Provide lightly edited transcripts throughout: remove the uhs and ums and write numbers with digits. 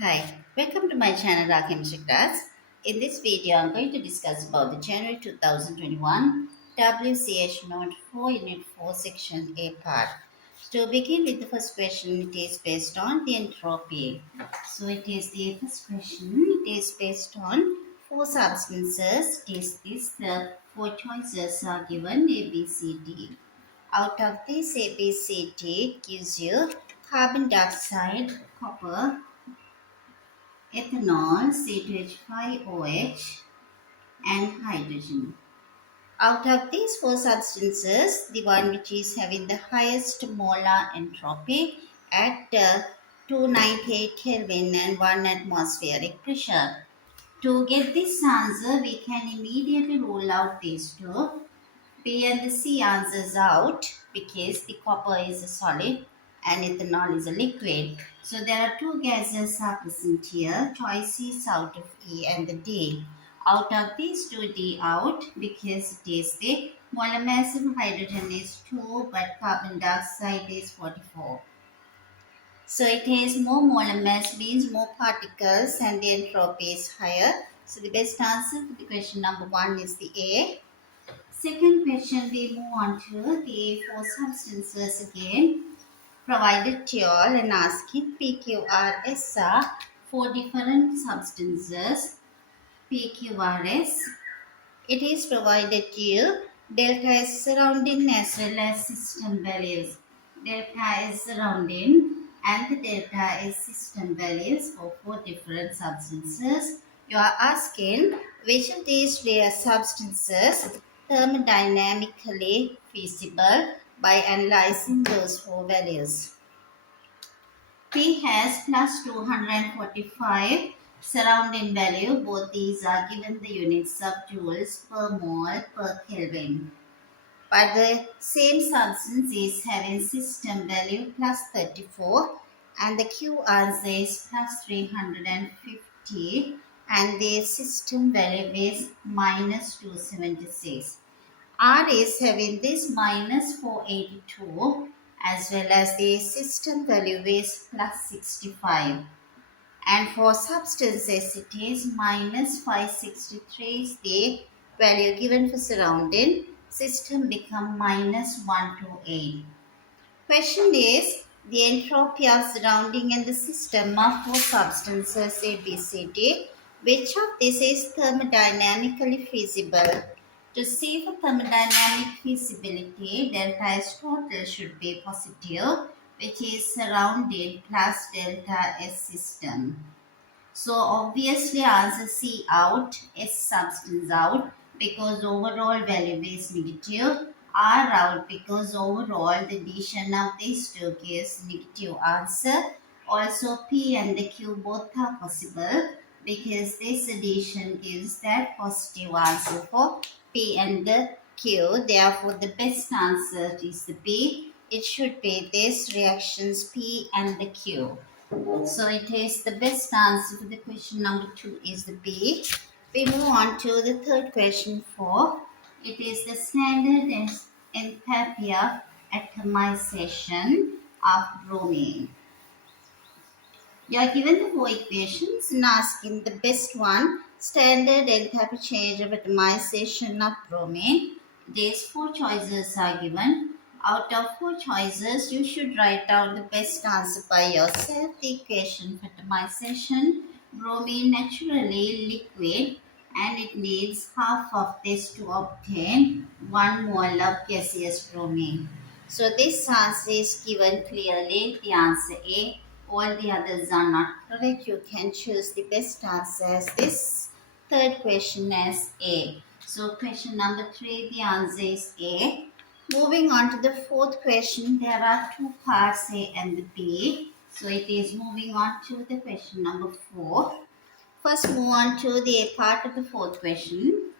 Hi, welcome to my channel IAL Chemistry class. In this video, I'm going to discuss about the January 2021 WCH Note 4 Unit 4 Section A part. To begin with the first question, it is based on the entropy. So it is the first question. It is based on four substances. It is this. The four choices are given A, B, C, D. Out of this A, B, C, D gives you carbon dioxide, copper, ethanol, C2H5OH, and hydrogen. Out of these four substances, the one which is having the highest molar entropy at 298 Kelvin and 1 atmospheric pressure. To get this answer, we can immediately rule out these two. B and the C answers out because the copper is a solid and ethanol is a liquid. So there are two gases are present here. Choice is out of E and the D. Out of these two, D out because it is the molar mass of hydrogen is 2 but carbon dioxide is 44. So it has more molar mass means more particles and the entropy is higher. So the best answer for the question number 1 is the A. Second question, we move on to the four substances again provided to you all and asking PQRS are four different substances. PQRS, it is provided to you. Delta is surrounding as well as system values. Delta is surrounding and the delta is system values for four different substances. You are asking which of these rare substances thermodynamically feasible by analyzing those four values. P has plus 245 surrounding value. Both these are given the units of joules per mole per Kelvin. But the same substance is having system value plus 34 and the Q answer is plus 350 and the system value is minus 276. R is having this minus 482 as well as the system value is plus 65. And for substances it is minus 563 is the value given for surrounding. System become minus 128. Question is the entropy of surrounding and the system of four substances A, B, C, D. Which of this is thermodynamically feasible? To see for thermodynamic feasibility, delta S total should be positive, which is surrounded plus delta S system. So obviously answer C out, S substance out because overall value is negative. R out because overall the addition of these two gives negative answer. Also P and the Q both are possible because this addition gives that positive answer for P and the Q. Therefore the best answer is the P. It should be these reactions P and the Q. So it is the best answer for the question number 2 is the B. We move on to the third question 4. It is the standard enthalpy of atomization of bromine. You are given the four equations and asking the best one, standard enthalpy change of atomization of bromine. These four choices are given. Out of four choices, you should write down the best answer by yourself. The equation for atomization, bromine naturally liquid and it needs half of this to obtain 1 mole of gaseous bromine. So this answer is given clearly, the answer A. All the others are not correct. You can choose the best answer as this third question as A. So question number 3, the answer is A. Moving on to the fourth question, there are two parts A and the B. So it is moving on to the question number 4. First move on to the A part of the fourth question.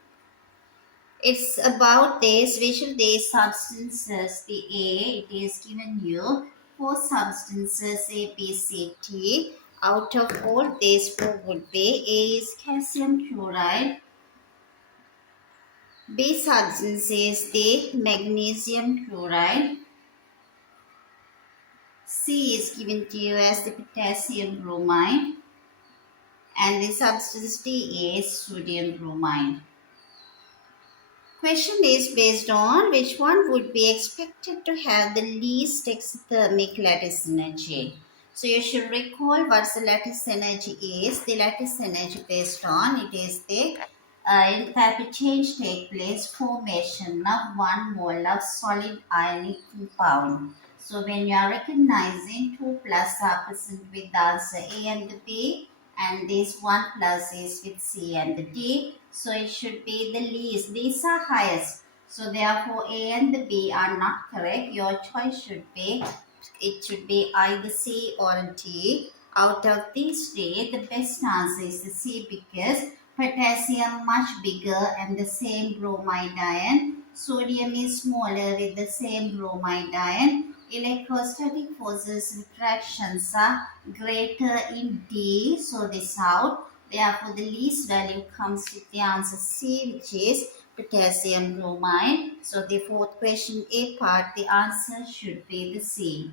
It's about this, which of these substances, the A, it is given you four substances A, B, C, T. Out of all these four would be A is calcium chloride, B substance is the magnesium chloride, C is given to you as the potassium bromide, and the substance D is sodium bromide. Question is based on which one would be expected to have the least exothermic lattice energy. So you should recall what the lattice energy is. The lattice energy based on it is the enthalpy change take place formation of 1 mole of solid ionic compound. So when you are recognizing 2 plus are present with the answer A and the B, and this 1 plus is with C and the D, so it should be the least. These are highest, so therefore A and the B are not correct. Your choice should be, it should be either C or D. Out of these three, the best answer is the C, because potassium much bigger and the same bromide ion, sodium is smaller with the same bromide ion, electrostatic forces retractions are greater in D, so this out. Therefore, the least value comes with the answer C, which is potassium bromide. So, the fourth question A part, the answer should be the C.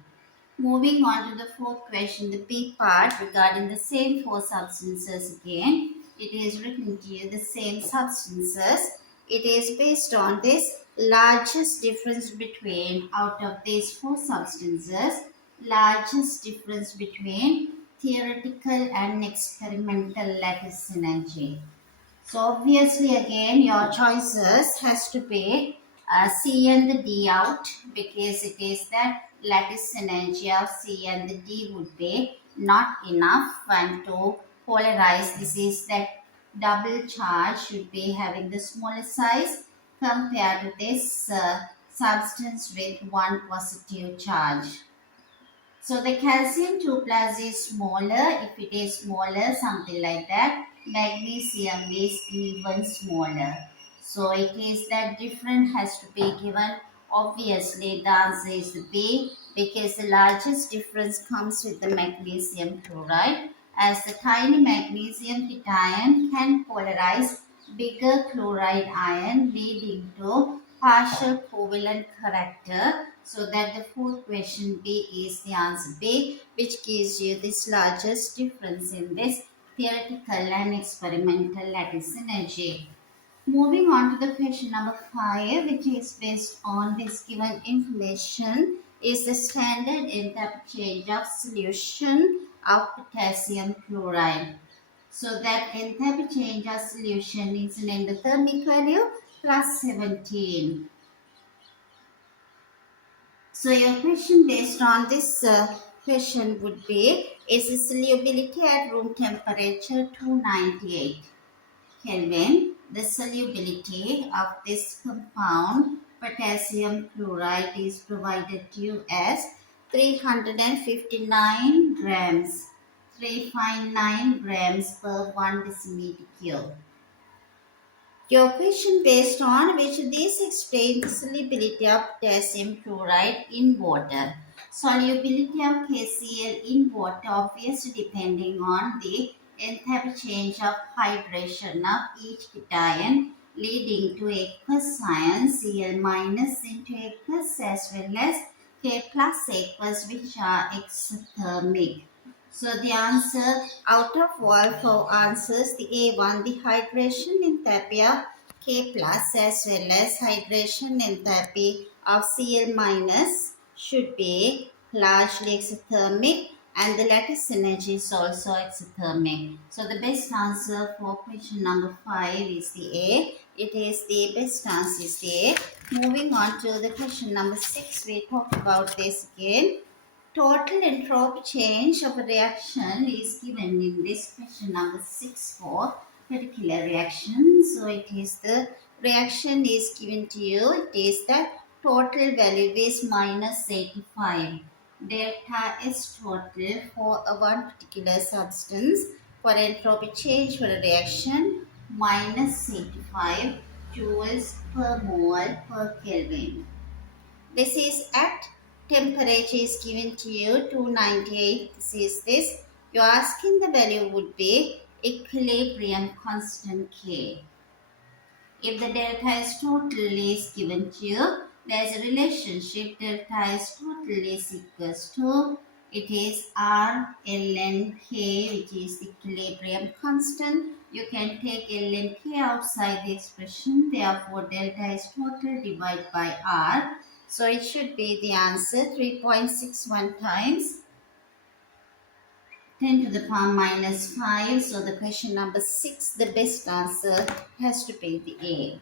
Moving on to the fourth question, the B part, regarding the same four substances again. It is written here, the same substances. It is based on this largest difference between, out of these four substances, largest difference between theoretical and experimental lattice energy. So obviously again your choices has to be C and the D out, because it is that lattice energy of C and the D would be not enough, and to polarize this is that double charge should be having the smaller size compared to this substance with one positive charge. So the calcium 2 plus is smaller. If it is smaller, something like that, magnesium is even smaller. So it is that different has to be given. Obviously, the answer is B, because the largest difference comes with the magnesium chloride, as the tiny magnesium cation can polarize bigger chloride ion, leading to partial covalent character. So that the fourth question B is the answer B, which gives you this largest difference in this theoretical and experimental lattice energy. Moving on to the question number 5, which is based on this given information, is the standard enthalpy change of solution of potassium chloride. So that enthalpy change of solution is an endothermic value plus 17. So your question based on this question would be, is the solubility at room temperature 298 Kelvin? The solubility of this compound potassium chloride is provided to you as 359 grams, 359 grams per 1 decimeter cube. Your question based on which these explain the solubility of potassium chloride in water. Solubility of KCl in water obviously depending on the enthalpy change of hydration of each cation, leading to aqueous ion Cl minus into aqueous as well as K plus aqueous, which are exothermic. So the answer out of all four answers, the A1, the hydration enthalpy of K plus as well as hydration enthalpy of Cl minus should be largely exothermic, and the lattice energy is also exothermic. So the best answer for question number 5 is the A. It is the best answer is the A. Moving on to the question number 6, we talk about this again. Total entropy change of a reaction is given in this question number 6 for particular reaction. So it is the reaction is given to you. It is the total value is minus 85. Delta is total for a one particular substance. For entropy change for a reaction, minus 85 joules per mole per Kelvin. This is at temperature is given to you 298. This is this. You're asking the value would be equilibrium constant K. If the delta is total is given to you, there is a relationship delta is total is equals to It is R ln K, which is the equilibrium constant. You can take ln K outside the expression. Therefore, delta is total divided by R. So it should be the answer 3.61 times 10 to the power minus 5. So the question number 6, the best answer has to be the A.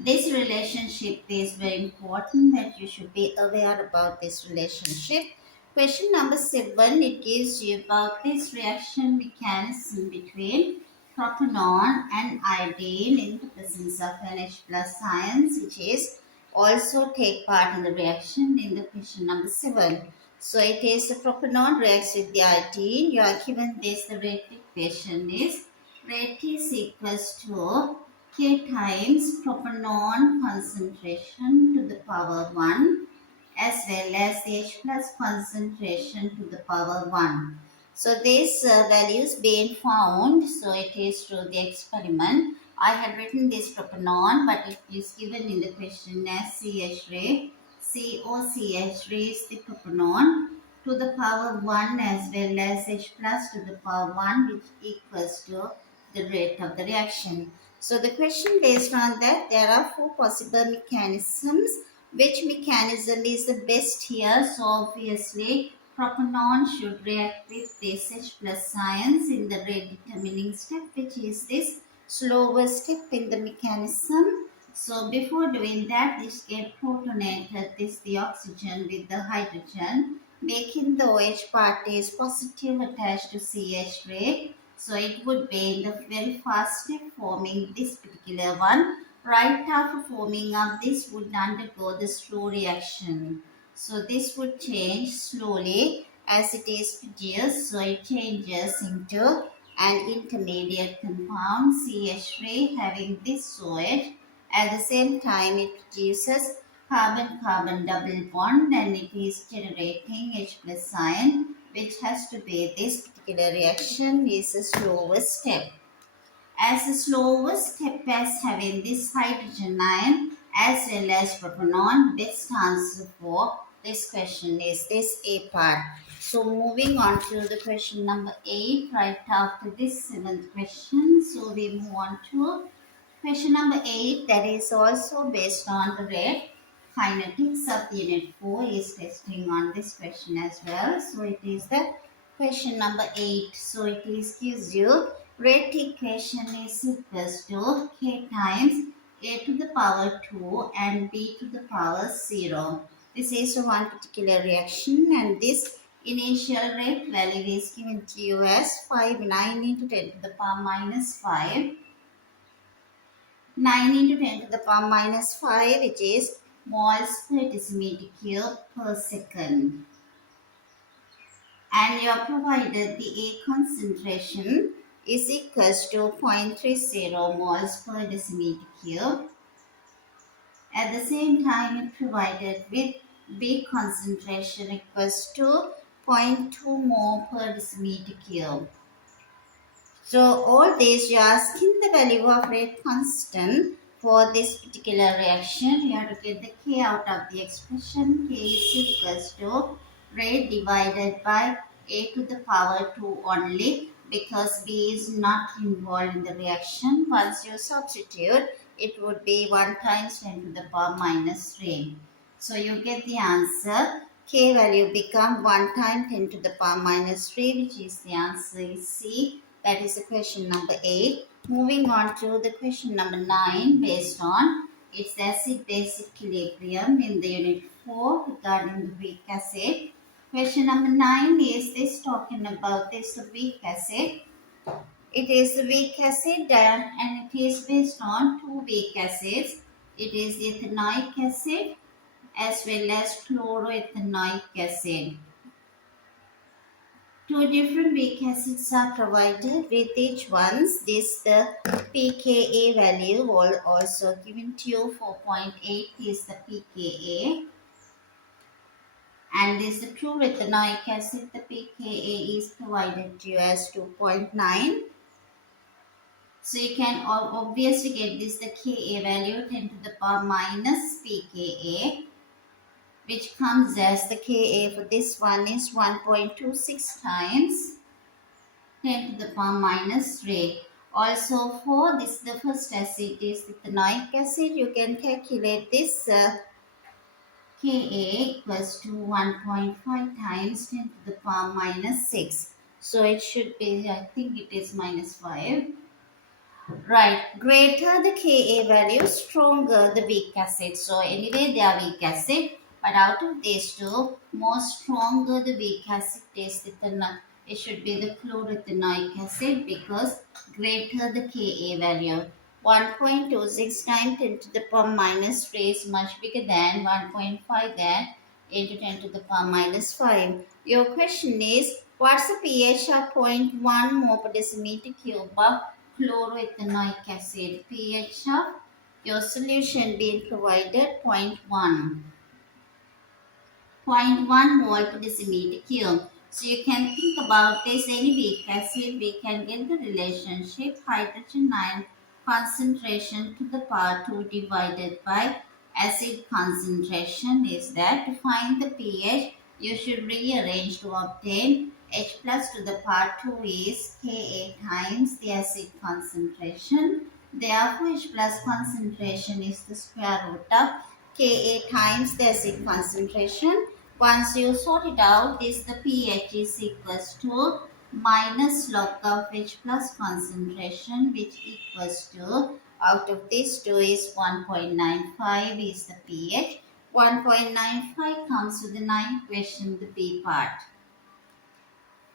This relationship is very important that you should be aware about this relationship. Question number 7, it gives you about this reaction mechanism between propanol and iodine in the presence of NH plus ions, which is also take part in the reaction in the question number 7. So it is the propanol reacts with the iodine. You are given this, the rate equation is rate is equals to K times propanol concentration to the power 1 as well as H plus concentration to the power 1. So these values being found, so it is through the experiment. I have written this propanol, but it is given in the question as CH ray. COCH raised the propanol to the power 1 as well as H plus to the power 1, which equals to the rate of the reaction. So the question based on that, there are 4 possible mechanisms. Which mechanism is the best here? So obviously propanol should react with this H plus ions in the rate determining step, which is this slower step in the mechanism. So before doing that, this get protonated, this the oxygen with the hydrogen, making the OH part is positive attached to CH ray. So it would be in the very fast step forming this particular one. Right after forming up, this would undergo the slow reaction. So this would change slowly as it is produced. So it changes into an intermediate compound CH ray having this OH. At the same time, it produces carbon-carbon double bond and it is generating H plus ion, which has to be this particular reaction is a slower step. As the slowest step as having this hydrogen ion as well as propanol, best answer for this question is this A part. So moving on to the question number 8 right after this 7th question. So we move on to question number 8, that is also based on the rate kinetics of the unit 4 is testing on this question as well. So it is the question number 8. So it is gives you rate equation is equals to K times A to the power 2 and B to the power 0. This is one particular reaction and this initial rate value is given to you as 9 into 10 to the power minus 5. 9 into 10 to the power minus 5, which is moles per decimeter cube per second. And you are provided the A concentration is equals to 0.30 moles per decimeter cube. At the same time, it provided with B concentration equals to 0.2 mole per decimeter cube. So all this you are asking the value of rate constant for this particular reaction. You have to get the K out of the expression. K is equals to rate divided by A to the power 2 only because B is not involved in the reaction. Once you substitute, it would be 1 times 10 to the power minus 3. So you get the answer. K value become 1 time 10 to the power minus 3, which is the answer is C. That is the question number 8. Moving on to the question number 9 based on its acid-base equilibrium in the unit 4 regarding the weak acid. Question number 9 is this talking about this weak acid. It is the weak acid and it is based on 2 weak acids. It is the ethanoic acid as well as chloroethanoic acid. 2 different weak acids are provided with each one's this the pKa value also given to you. 4.8 is the pKa and this the true ethanoic acid, the pKa is provided to you as 2.9. So you can obviously get this the Ka value 10 to the power minus pKa. which comes as the Ka for this one is 1.26 times 10 to the power minus 3. Also for this, the first acid is ethanoic acid. You can calculate this Ka equals to 1.5 times 10 to the power minus 6. So it should be, I think it is minus 5. Right, greater the Ka value, stronger the weak acid. So anyway, they are weak acid, but out of these two, more stronger the weak acid is it should be the chlorethanoic acid because greater the Ka value. 1.26 times 10 to the power minus 3 is much bigger than 1.5 than into 10 to the power minus 5. Your question is, what's the pH of 0.1 mole per decimeter cube of chloroethanoic acid? pH of your solution being provided 0.1. 0.1 mole per decimeter cube. So you can think about this, any weak acid, we can get the relationship hydrogen ion concentration to the power 2 divided by acid concentration is that. To find the pH, you should rearrange to obtain H plus to the power 2 is Ka times the acid concentration. Therefore, H plus concentration is the square root of Ka times the acid concentration. Once you sort it out, this the pH is equals to minus log of H plus concentration, which equals to, out of these two is 1.95 is the pH. 1.95 comes to the ninth question, the B part.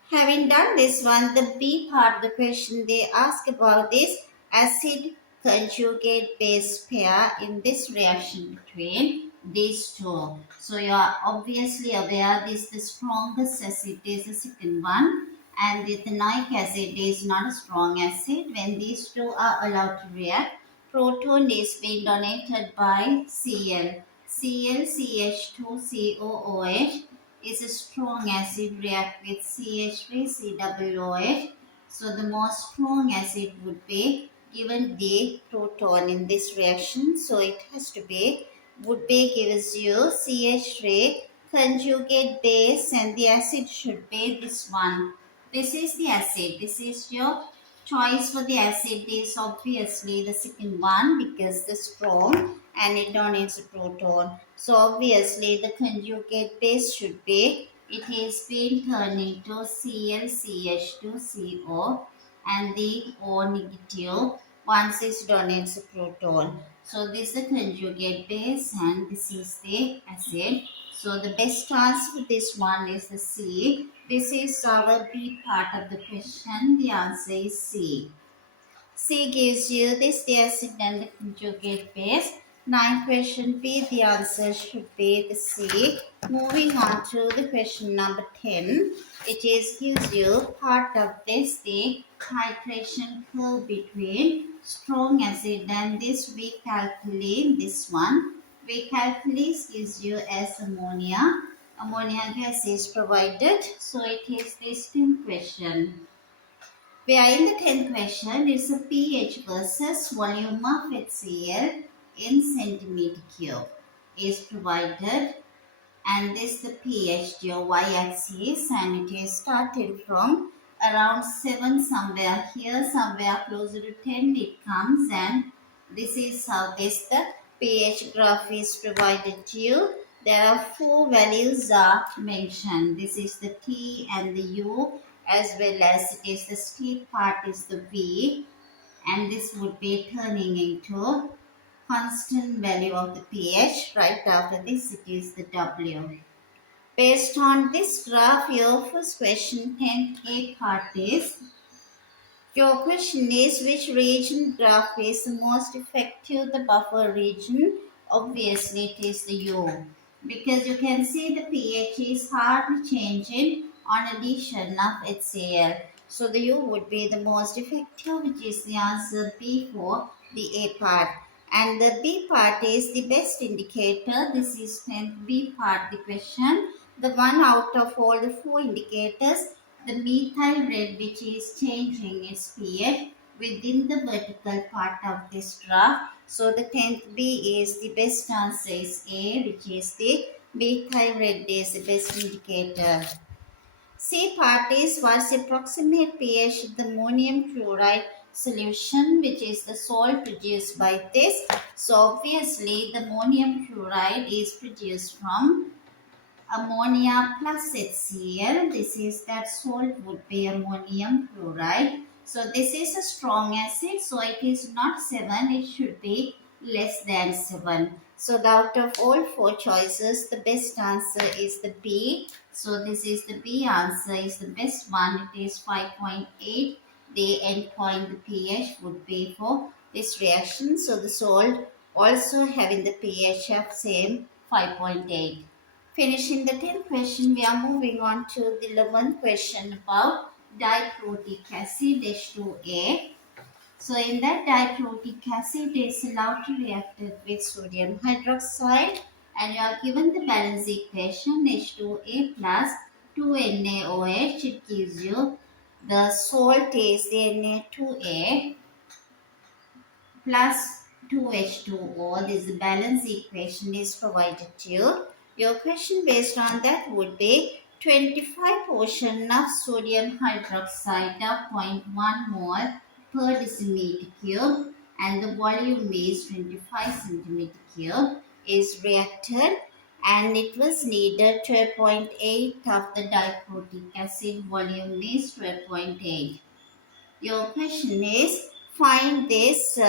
Having done this one, the B part of the question, they ask about this acid conjugate base pair in this reaction between these two. So you are obviously aware this the strongest acid is the second one, and the ethanoic acid is not a strong acid. When these two are allowed to react, proton is being donated by Cl. ClCH2COOH is a strong acid, react with CH3COOH. So the most strong acid would be given the proton in this reaction. So it has to be, would be gives you CH3 conjugate base, and the acid should be this one. This is the acid. This is your choice for the acid is obviously the second one because the strong and it donates a proton. So obviously the conjugate base should be, it is being turned into ClCH2CO and the O negative once it donates a proton. So this is the conjugate base and this is the acid. So the best answer for this one is the C. This is our B part of the question. The answer is C. C gives you this, the acid and the conjugate base. Ninth question B, the answer should be the C. Moving on to the question number 10. It is gives you part of this, the titration curve between strong acid and this weak alkali, this one. Weak alkali gives you as ammonia. Ammonia gas is provided. So it is this 10th question. We are in the 10th question. It's a pH versus volume of HCl in centimeter cube is provided, and this the pH, your y-axis, and it is started from around 7 somewhere here, somewhere closer to 10 it comes, and this is how this the pH graph is provided to you. There are 4 values are mentioned. This is the T and the U, as well as it is the steep part is the V, and this would be turning into constant value of the pH. Right after this it is the W. Based on this graph, your first question 10th A part is, your question is which region graph is the most effective, the buffer region. Obviously it is the U, because you can see the pH is hardly changing on addition of HCl. So the U would be the most effective, which is the answer B for the A part. And the B part is the best indicator. This is 10th B part the question. The one out of all the 4 indicators, the methyl red, which is changing its pH within the vertical part of this graph. So the 10th B is the best answer is A, which is the B. Thyroid is the best indicator. C. Part is what's the approximate pH of the ammonium chloride solution, which is the salt produced by this. So obviously the ammonium chloride is produced from ammonia plus HCl. This is that salt would be ammonium chloride. So this is a strong acid, so it is not 7, it should be less than 7. So out of all 4 choices, the best answer is the B. So this is the B answer, is the best one. It is 5.8. The end point, the pH would be for this reaction. So the salt also having the pH of same 5.8. Finishing the 10th question, we are moving on to the 11th question about diprotic acid H2A. So in that diprotic acid is allowed to react with sodium hydroxide, and you are given the balance equation H2A plus 2NaOH. It gives you the salt is Na2A plus 2H2O. This balance equation is provided to you. Your question based on that would be 25 portion of sodium hydroxide of 0.1 mole per decimeter cube, and the volume is 25 centimeter cube is reacted, and it was needed 12.8 of the diprotic acid. Volume is 12.8. Your question is find this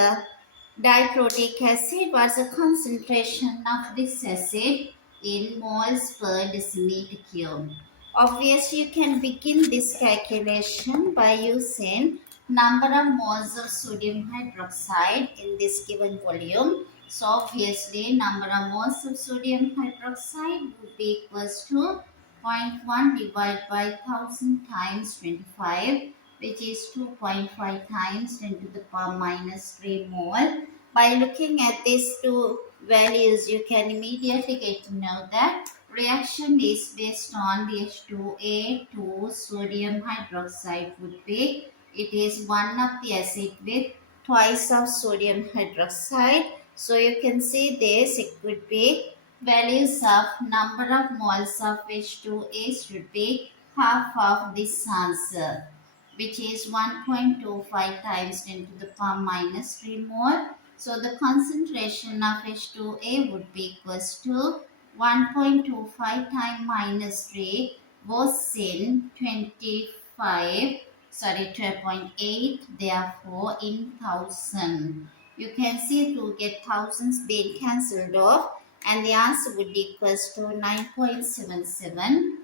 diprotic acid. What's the concentration of this acid in moles per decimeter cube? Obviously, you can begin this calculation by using number of moles of sodium hydroxide in this given volume. So obviously, number of moles of sodium hydroxide would be equals to zero point 0.1 divided by 1000 times 25, which is 2.5 times 10 to the power minus 3 mole. By looking at these two values, you can immediately get to know that reaction is based on the H2A to sodium hydroxide would be, it is one of the acid with twice of sodium hydroxide. So you can see this, it could be values of number of moles of H2A should be half of this answer, which is 1.25 times 10 to the power minus 3 mole. So the concentration of H2A would be equals to 1.25 times minus 3 was in 12.8, therefore in 1000. You can see to get thousands being cancelled off, and the answer would be equals to 9.77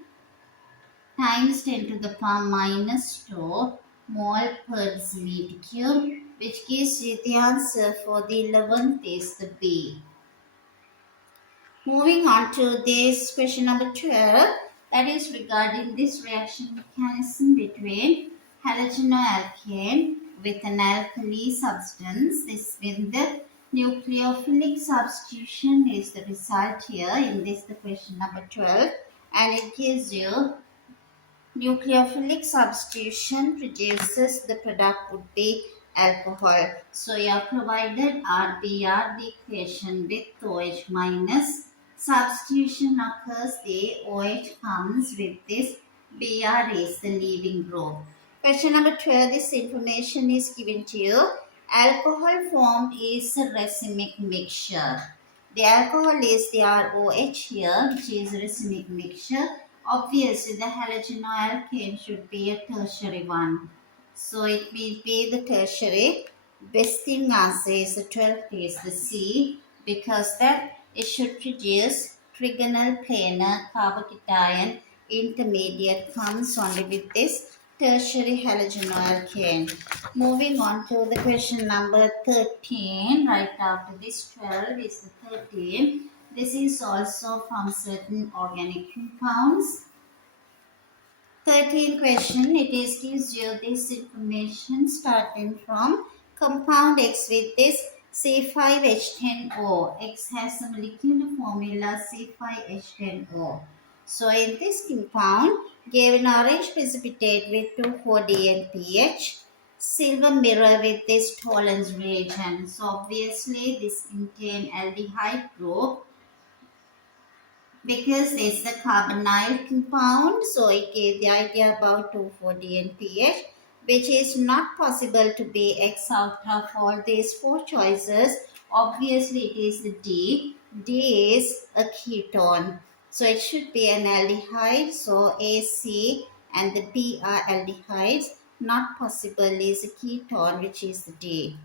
times 10 to the power minus 2 mole per decimeter cube, which gives you the answer for the 11th is the B. Moving on to this question number 12, that is regarding this reaction mechanism between halogenoalkane with an alkali substance. This with the nucleophilic substitution is the result here in this the question number 12, and it gives you nucleophilic substitution produces the product would be alcohol. So you are provided RBR, the equation with OH minus. Substitution occurs, the OH comes with this, Br is the leaving group. Question number 12, this information is given to you. Alcohol formed is a racemic mixture. The alcohol is the ROH here, which is racemic mixture. Obviously, the halogenoalkane should be a tertiary one. So it will be the tertiary. Best thing answer is the 12th is the C, because that it should produce trigonal planar carbocation intermediate comes only with this tertiary halogenoalkane. Moving on to the question number 13, right after this 12 is the 13. This is also from certain organic compounds. 13 question, it is gives you this information starting from compound X with this C5H10O. X has a molecular formula C5H10O. So in this compound, gave an orange precipitate with 2,4-Dn pH, silver mirror with this Tollens reagent. So obviously this contain aldehyde group because it's the carbonyl compound, so it gave the idea about 2,4-D and pH, which is not possible to be X out of all these four choices. Obviously, it is the D. D is a ketone, so it should be an aldehyde. So A, C, and the B are aldehydes. Not possible is a ketone, which is the D.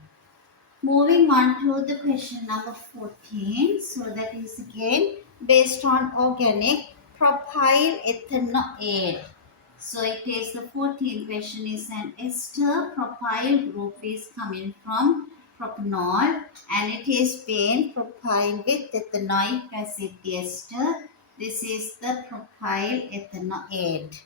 Moving on to the question number 14. So that is again based on organic propyl ethanoate. So it is the 14th question is an ester propyl group is coming from propanol, and it is being propyl with ethanoic acid ester. This is the propyl ethanoate.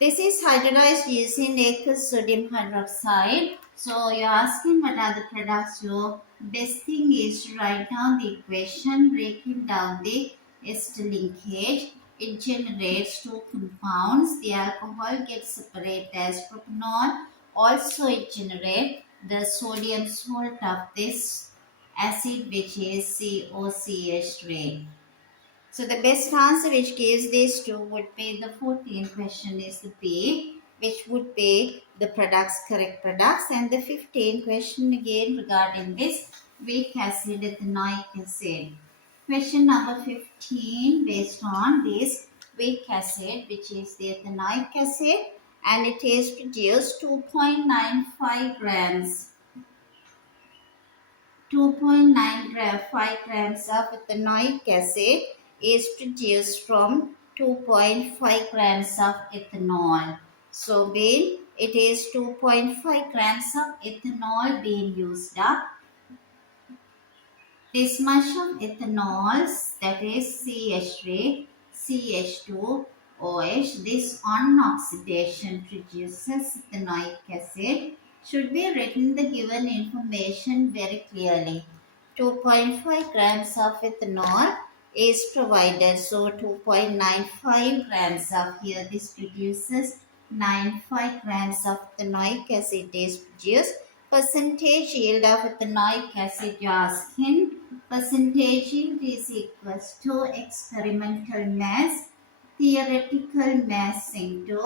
This is hydrolyzed using aqueous sodium hydroxide. So you're asking what are the products. Your best thing is to write down the equation, breaking down the ester linkage. It generates two compounds. The alcohol gets separated as propanol. Also it generates the sodium salt of this acid, which is COCH3. So the best answer which gives these two would be the 14th question is the B, which would be the products, correct products. And the 15th question again regarding this weak acid, ethanoic acid. Question number 15 based on this weak acid, which is the ethanoic acid, and it is produced 2.95 grams. 2.95 grams of ethanoic acid is produced from 2.5 grams of ethanol. So when it is 2.5 grams of ethanol being used up, this much of ethanols, that is CH3, CH2, OH, this on oxidation produces ethanoic acid, should be written the given information very clearly. 2.5 grams of ethanol is provided, so 2.95 grams of here this produces 95 grams of ethanoic acid is produced. Percentage yield of ethanoic acid you are asking. Percentage yield is equals to experimental mass, theoretical mass into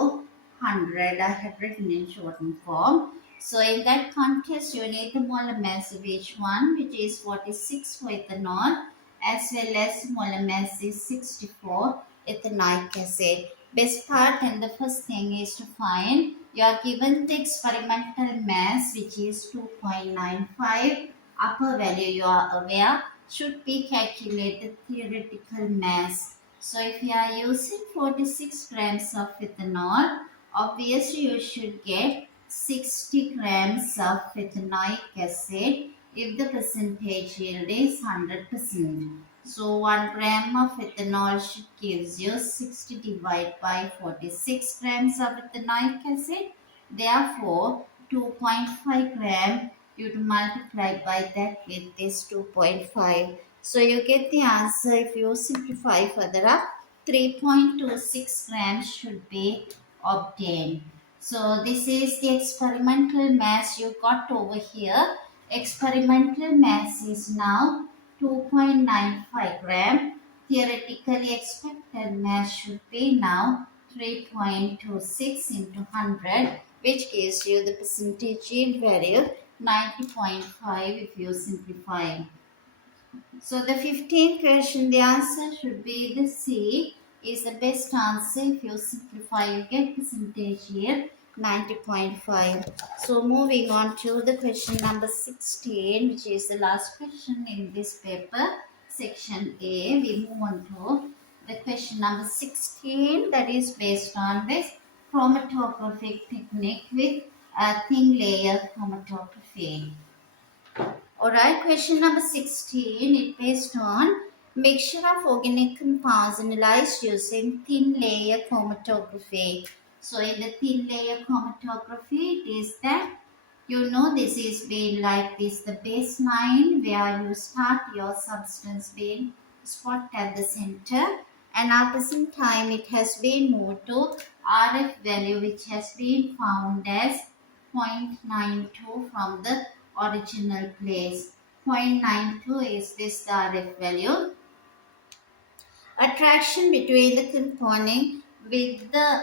100. I have written in shortened form. So in that context, you need the molar mass of each one, which is 46 for ethanol, as well as molar mass is 64 ethanoic acid. Best part and the first thing is to find you are given the experimental mass, which is 2.95. Upper value you are aware should be calculated theoretical mass. So if you are using 46 grams of ethanol, obviously you should get 60 grams of ethanoic acid if the percentage yield is 100%. So 1 gram of ethanol should gives you 60 divided by 46 grams of ethanoic acid. Therefore, 2.5 gram you to multiply by that with this 2.5. So you get the answer if you simplify further up. 3.26 grams should be obtained. So this is the experimental mass you got over here. Experimental mass is now 2.95 gram. Theoretically expected mass should be now 3.26 into 100, which gives you the percentage yield value 90.5 if you simplify. So the 15th question, the answer should be the C is the best answer. If you simplify, you get percentage here 90.5. So moving on to the question number 16, which is the last question in this paper, section A. We move on to the question number 16, that is based on this chromatographic technique with a thin layer chromatography. Alright, question number 16 is based on mixture of organic compounds analyzed using thin layer chromatography. So in the thin layer chromatography, it is that this is being like this, the baseline where you start your substance being spot at the center, and after some time it has been moved to RF value, which has been found as 0.92 from the original place. 0.92 is this the RF value. attraction between the component with the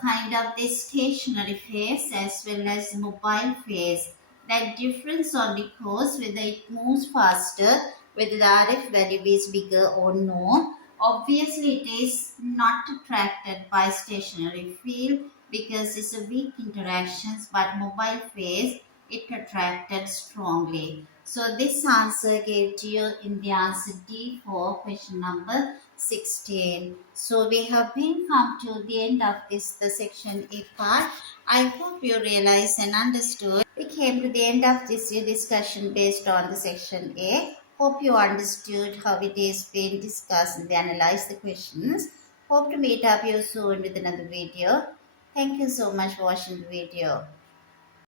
kind of the stationary phase as well as mobile phase. That difference only cause whether it moves faster, whether the RF value is bigger or no. Obviously, it is not attracted by stationary field because it's a weak interactions, but mobile phase it attracted strongly. So this answer gave to you in the answer D for question number 16. So we have been come to the end of the section A part. I hope you realized and understood. We came to the end of this discussion based on the section A. Hope you understood how it is being discussed and analyze the questions. Hope to meet up you soon with another video. Thank you so much for watching the video.